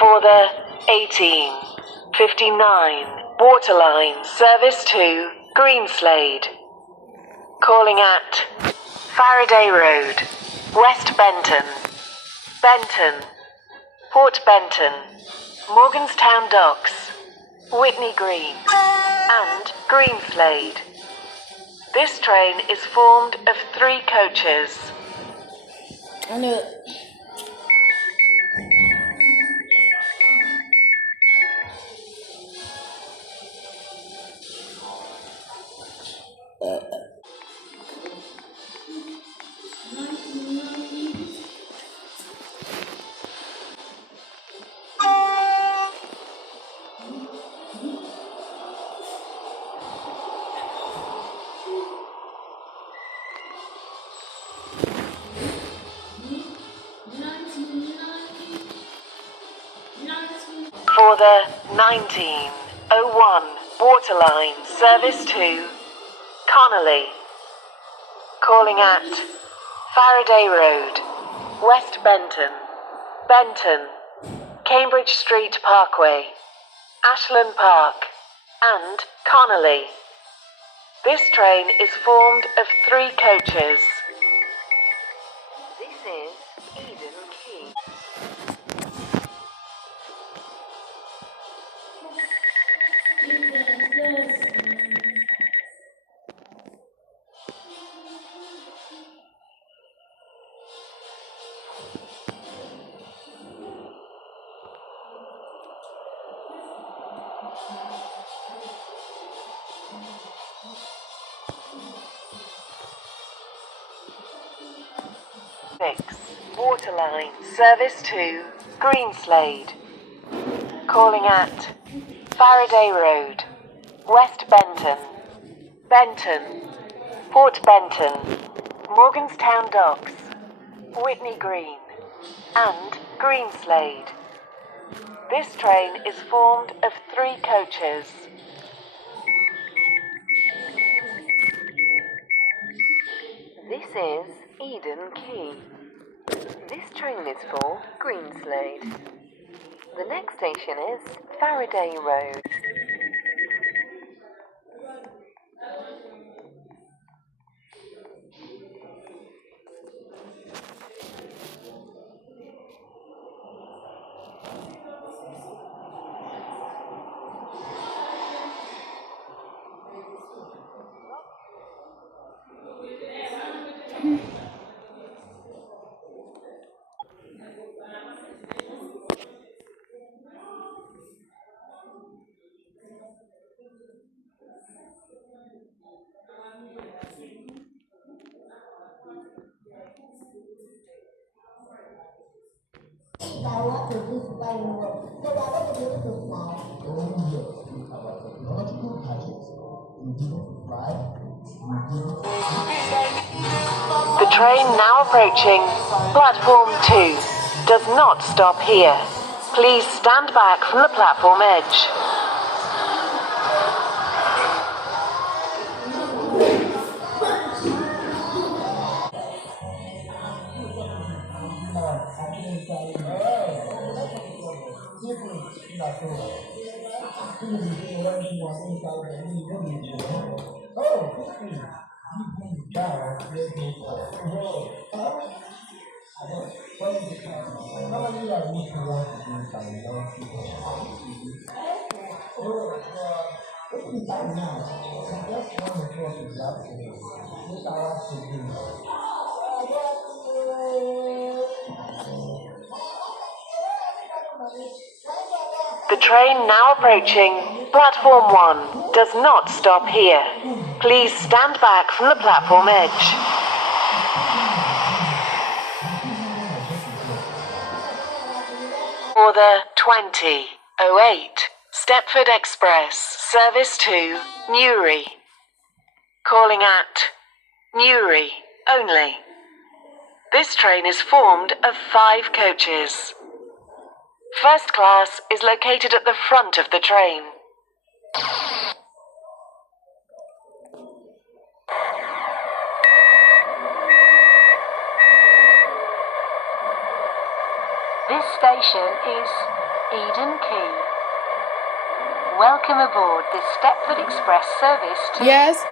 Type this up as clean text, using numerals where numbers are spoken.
For the 1859 Waterline service to Greenslade. Calling at Faraday Road, West Benton, Benton, Port Benton, Morganstown Docks, Whitney Green, and Greenslade. This train is formed of 3 coaches. I knew it. For the 1901 Waterline service to Connolly. Calling at Faraday Road, West Benton, Benton, Cambridge Street Parkway, Ashland Park, and Connolly. This train is formed of 3 coaches. This is Eden Quay. Waterline service to Greenslade. Calling at Faraday Road, West Benton, Benton, Port Benton, Morganstown Docks, Whitney Green, and Greenslade. This train is formed of 3 coaches. This is Eden Quay. This train is for Greenslade. The next station is Faraday Road. The train now approaching platform 2 does not stop here. Please stand back from the platform edge. The train now approaching platform 1 does not stop here. Please stand back from the platform edge. For the 2008 Stepford Express service to Newry. Calling at Newry only. This train is formed of 5 coaches. First class is located at the front of the train. This station is Eden Quay. Welcome aboard this Stepford Express service to... Yes.